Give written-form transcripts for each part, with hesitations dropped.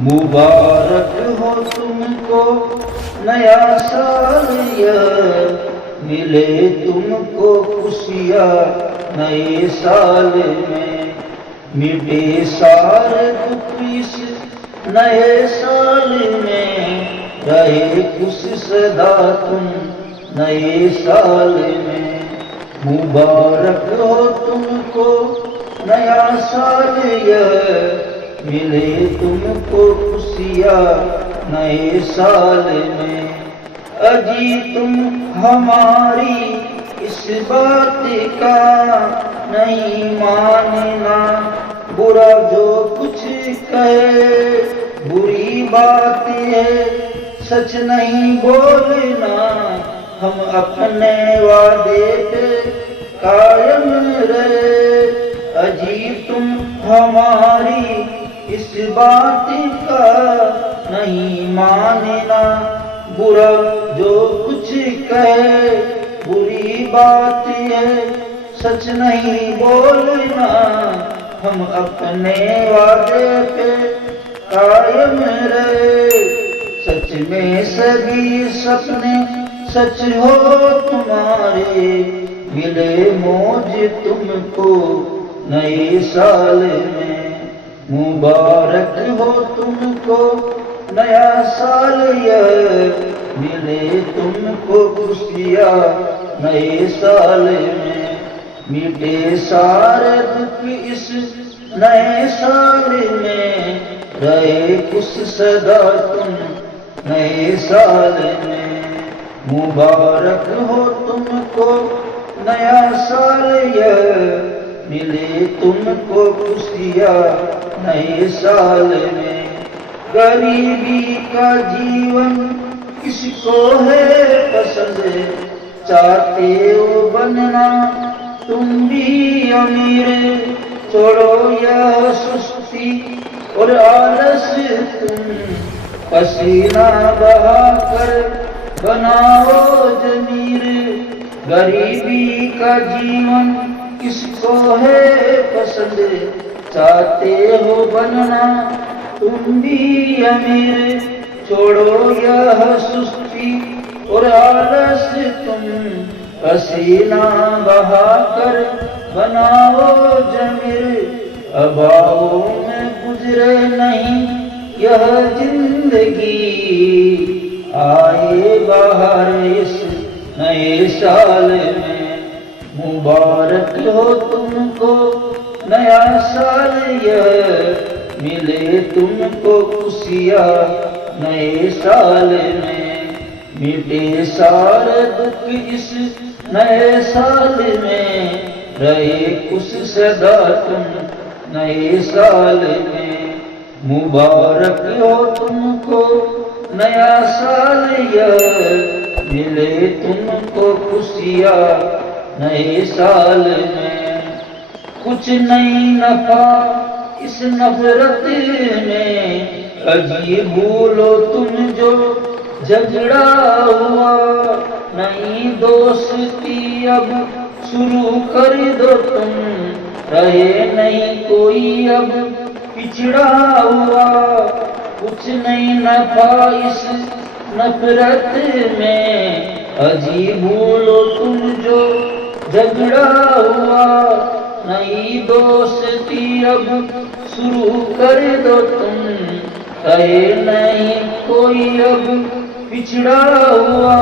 مبارک ہو تم کو نیا سال یہ ملے تم کو خوشیاں نئے سال میں، مٹے سارے دکھ اس نئے سال میں، رہے خوش سدا تم نئے سال میں۔ مبارک ہو تم کو نیا سال یہ ملے تم کو خوشیاں نئے سال میں۔ اجی تم ہماری اس بات کا نہیں ماننا، برا جو کچھ کہے بری بات ہے، سچ نہیں بولنا، ہم اپنے وعدے پہ قائم رہے۔ اجی تم ہماری اس بات کا نہیں ماننا، برا جو کچھ کہے بری بات ہے، سچ نہیں بولنا، ہم اپنے وعدے پہ قائم رہے۔ سچ میں سبھی سپنے سچ ہو تمہارے، ملے موج تم کو نئے سال میں۔ مبارک ہو تم کو نیا سال یہ ملے تم کو خوشیاں نئے سال میں، مٹے سارے دکھ اس نئے سال میں، رہے خوش سدا تم نئے سال میں۔ مبارک ہو تم کو نیا سال یہ ملے تم کو خوشیاں نئے سال میں۔ غریبی کا جیون کس کو ہے پسند، چاہتے ہو بننا تم بھی امیر، چھوڑو یہ سستی اور آلس تم، پسینہ بہا کر بناؤ ضمیر۔ غریبی کا جیون کس کو ہے پسند، چاہتے ہو بننا تم بھی امیر، چھوڑو یہ سستی اور آلس تم، پسینہ بہا کر بناؤ ضمیر۔ اباؤں میں گزرے نہیں یہ زندگی، آئے باہر اس نئے سال میں۔ مبارک ہو تم کو نیا سال یہ ملے تم کو خوشیاں نئے سال میں، مٹے سارے دکھ اس نئے سال میں، رہے خوش سدا تم نئے سال میں۔ مبارک ہو تم کو نیا سال یہ ملے تم کو خوشیاں نئے سال میں۔ کچھ نہیں نفع اس نفرت میں، اجی بھولو تم جو جھگڑا ہوا، نئی دوستی اب شروع کر دو تم، رہے نہیں کوئی اب پچھڑا ہوا۔ کچھ نہیں نفع اس نفرت میں، اجی بھولو تم جو جھگڑا ہوا، نئی دوستی اب شروع کر دو تم، رہے نہیں کوئی اب پچھڑا ہوا۔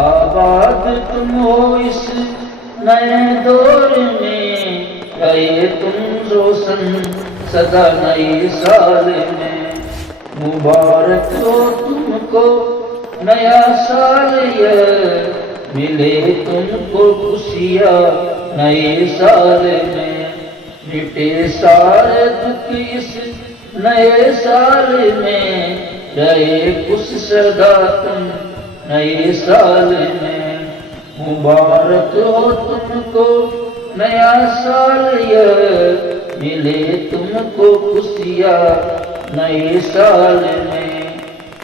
آباد تم ہو اس نئے دور میں، رہے تم روشن سدا نئے سال میں۔ مبارک ہو تم کو نیا سال یہ ملے تم کو خوشیاں نئے سال میں، مٹے سارے دکھ اس نئے سال میں، رہے خوش سدا تم نئے سال میں۔ مبارک ہو تم کو نیا سال یہ ملے تم کو خوشیاں نئے سال میں۔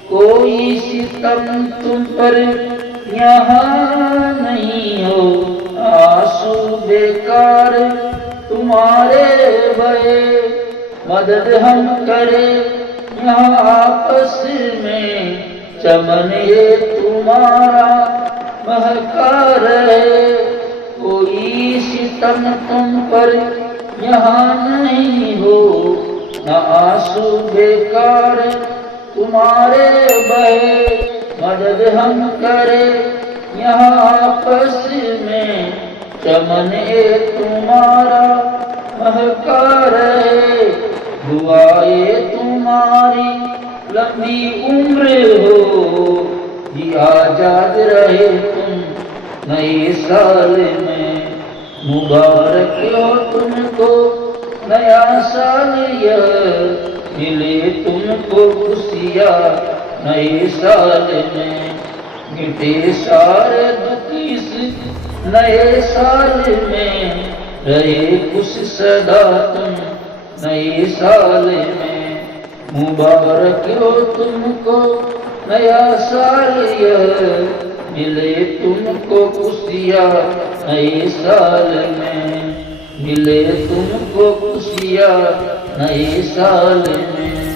کوئی ستم تم پر یہاں نہیں ہو، آنسو بیکار تمہارے بہے، مدد ہم کرے یہاں آپس میں چمن یہ تمہارا مہکا رہے، کوئی ستم تم پر یہاں نہیں ہو، نہ آنسو بیکار تمہارے بہے، مدد ہم کرے یہاں آپس میں چمن تمہارا مہکا رہے، دعائے تمہاری لمبی عمر ہو، جی آزاد رہے تم نئے سال میں، مبارک ہو تم کو نیا سال یہ، ملے تم کو خوشیاں نئے سال میں، مٹے سارے دکھ اس نئے سال میں، رہے خوش سدا تم نئے سال میں، مبارک ہو تم کو نیا سال یہ، ملے تم کو خوشیاں نئے سال میں، ملے تم کو خوشیاں نئے سال میں۔